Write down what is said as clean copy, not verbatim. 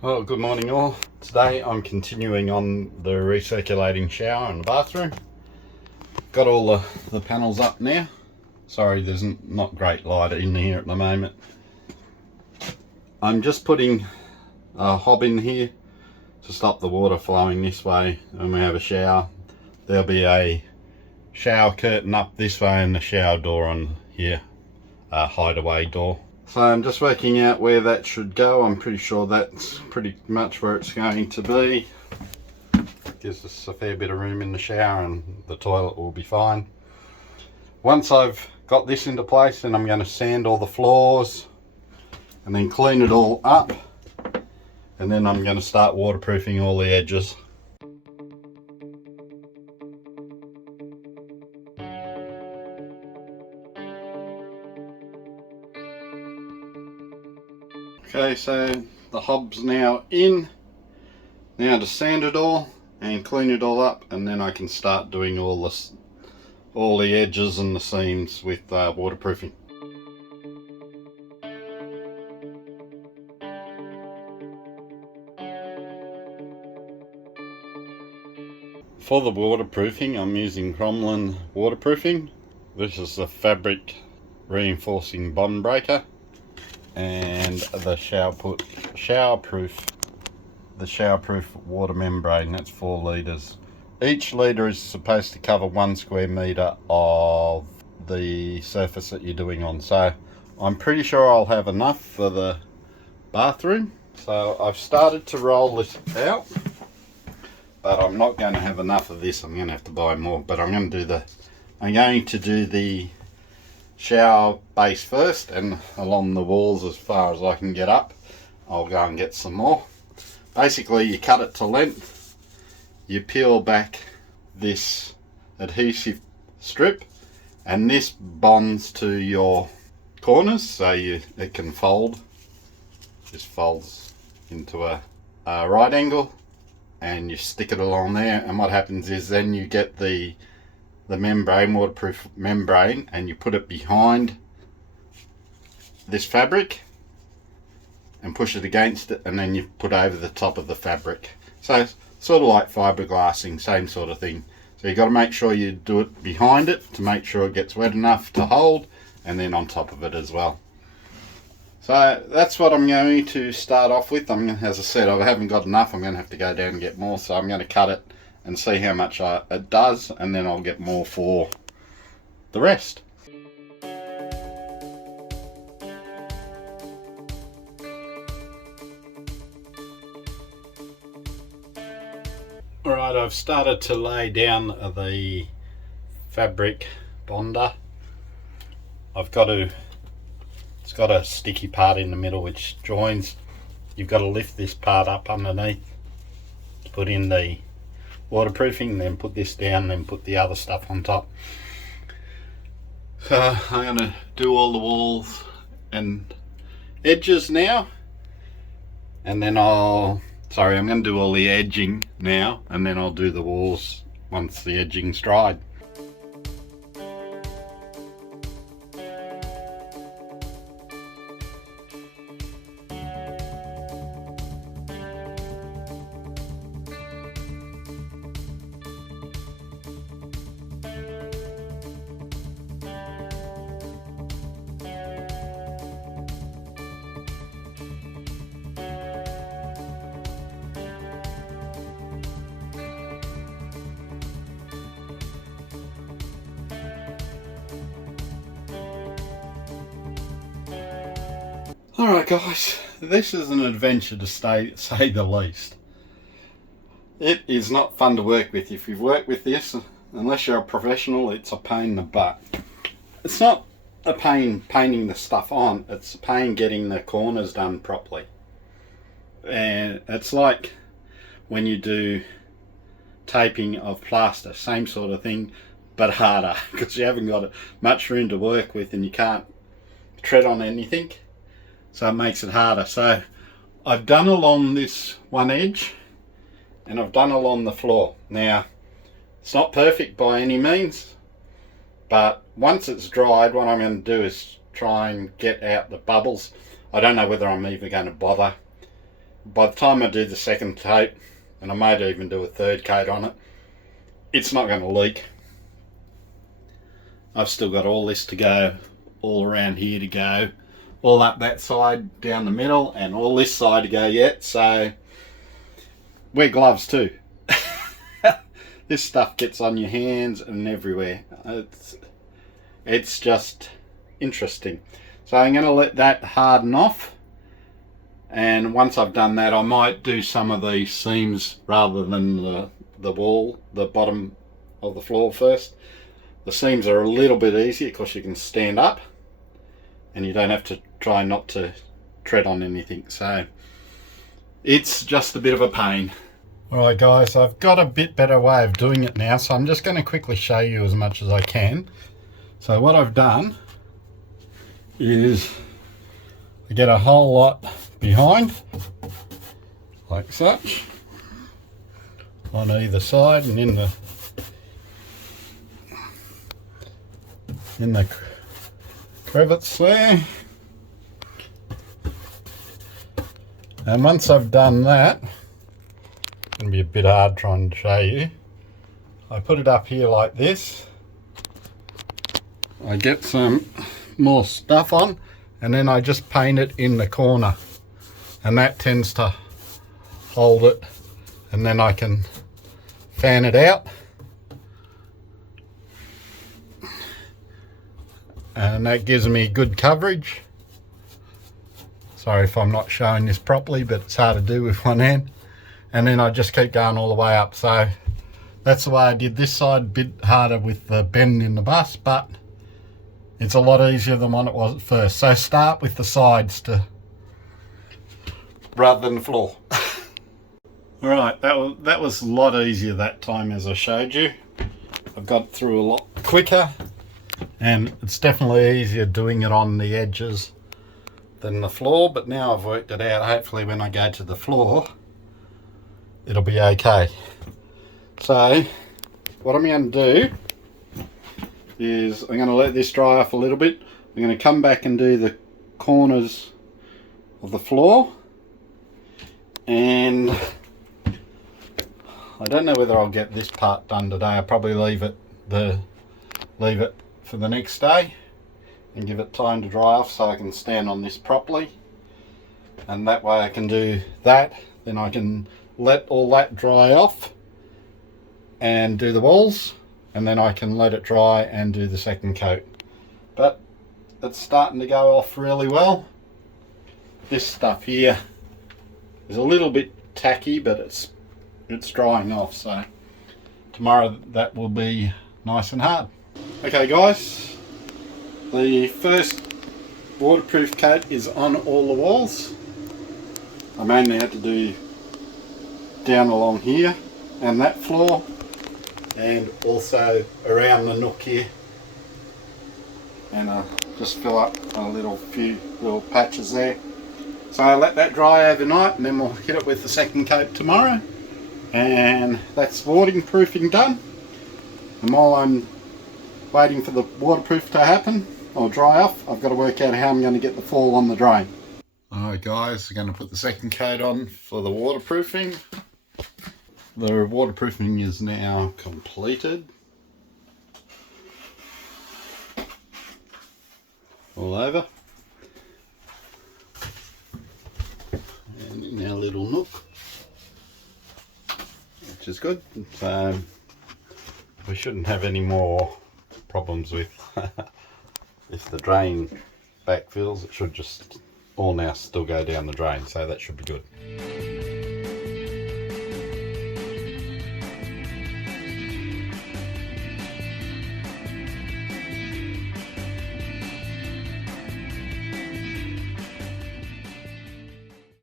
Well, good morning all. Today I'm continuing on the recirculating shower in the bathroom. Got all the panels up now. Sorry, there's not great light in here at the moment. I'm just putting a hob in here to stop the water flowing this way when we have a shower. There'll be a shower curtain up this way and the shower door on here, a hideaway door. So I'm just working out where that should go. I'm pretty sure that's pretty much where it's going to be. Gives us a fair bit of room in the shower and the toilet will be fine. Once I've got this into place, then I'm going to sand all the floors and then clean it all up. And then I'm going to start waterproofing all the edges. Okay, so the hob's now in. Now to sand it all and clean it all up, and then I can start doing all the edges and the seams with waterproofing. For the waterproofing, I'm using Cromlin waterproofing. This is the fabric reinforcing bond breaker, and the showerproof water membrane. That's 4 litres. Each litre is supposed to cover 1 square metre of the surface that you're doing on. So I'm pretty sure I'll have enough for the bathroom. So I've started to roll this out, but I'm not going to have enough of this. I'm going to have to buy more, but I'm going to do the shower base first, and along the walls as far as I can get up. I'll go and get some more. Basically, you cut it to length, you peel back this adhesive strip, and this bonds to your corners so it can fold. This folds into a right angle, and you stick it along there, and what happens is then you get the membrane, waterproof membrane, and you put it behind this fabric and push it against it, and then you put over the top of the fabric. So sort of like fiberglassing, same sort of thing. So you got to make sure you do it behind it to make sure it gets wet enough to hold, and then on top of it as well. So that's what I'm going to start off with. As I said, I haven't got enough. I'm going to have to go down and get more, so I'm going to cut it and see how much it does, and then I'll get more for the rest. Alright, I've started to lay down the fabric bonder. It's got a sticky part in the middle which joins. You've got to lift this part up underneath to put in the waterproofing, then put this down, then put the other stuff on top. So I'm going to do all the walls and edges now, and then I'm going to do all the edging now, and then I'll do the walls once the edging's dried. Alright guys, this is an adventure to say the least. It is not fun to work with. If you've worked with this, unless you're a professional, it's a pain in the butt. It's not a pain painting the stuff on, it's a pain getting the corners done properly. And it's like when you do taping of plaster, same sort of thing, but harder, because you haven't got much room to work with and you can't tread on anything. So it makes it harder. So I've done along this one edge, and I've done along the floor. Now, it's not perfect by any means, but once it's dried, what I'm going to do is try and get out the bubbles. I don't know whether I'm even going to bother by the time I do the second coat, and I might even do a third coat on it, it's not going to leak. I've still got all this to go, all around here to go, all up that side, down the middle, and all this side to go yet, so wear gloves too. This stuff gets on your hands and everywhere. It's just interesting. So I'm going to let that harden off, and once I've done that, I might do some of these seams rather than the wall, the bottom of the floor first. The seams are a little bit easier because you can stand up and you don't have to try not to tread on anything, so it's just a bit of a pain. Alright guys, I've got a bit better way of doing it now, so I'm just going to quickly show you as much as I can. So what I've done is I get a whole lot behind, like such, on either side and in the crevice there. And once I've done that, it's going to be a bit hard trying to show you, I put it up here like this. I get some more stuff on, and then I just paint it in the corner, and that tends to hold it, and then I can fan it out, and that gives me good coverage. Sorry if I'm not showing this properly, but it's hard to do with one hand. And then I just keep going all the way up. So that's the way I did this side, a bit harder with the bend in the bus, but it's a lot easier than what it was at first. So start with the sides rather than the floor. Alright, that was a lot easier that time, as I showed you. I've got through a lot quicker, and it's definitely easier doing it on the edges than the floor, but now I've worked it out. Hopefully when I go to the floor, it'll be okay. So what I'm going to do is I'm going to let this dry off a little bit. I'm going to come back and do the corners of the floor, and I don't know whether I'll get this part done today. I'll probably leave it for the next day and give it time to dry off so I can stand on this properly, and that way I can do that. Then I can let all that dry off and do the walls, and then I can let it dry and do the second coat. But it's starting to go off really well. This stuff here is a little bit tacky, but it's drying off, so tomorrow that will be nice and hard. Okay guys, the first waterproof coat is on all the walls. I mainly had to do down along here and that floor, and also around the nook here, and just fill up a few little patches there. So I let that dry overnight, and then we'll hit it with the second coat tomorrow, and that's waterproofing done. And while I'm waiting for the waterproof to happen or dry off, I've got to work out how I'm going to get the fall on the drain. Alright guys, I'm going to put the second coat on for the waterproofing. The waterproofing is now completed. All over. And in our little nook, which is good. So we shouldn't have any more problems with if the drain backfills. It should just all now still go down the drain, so that should be good.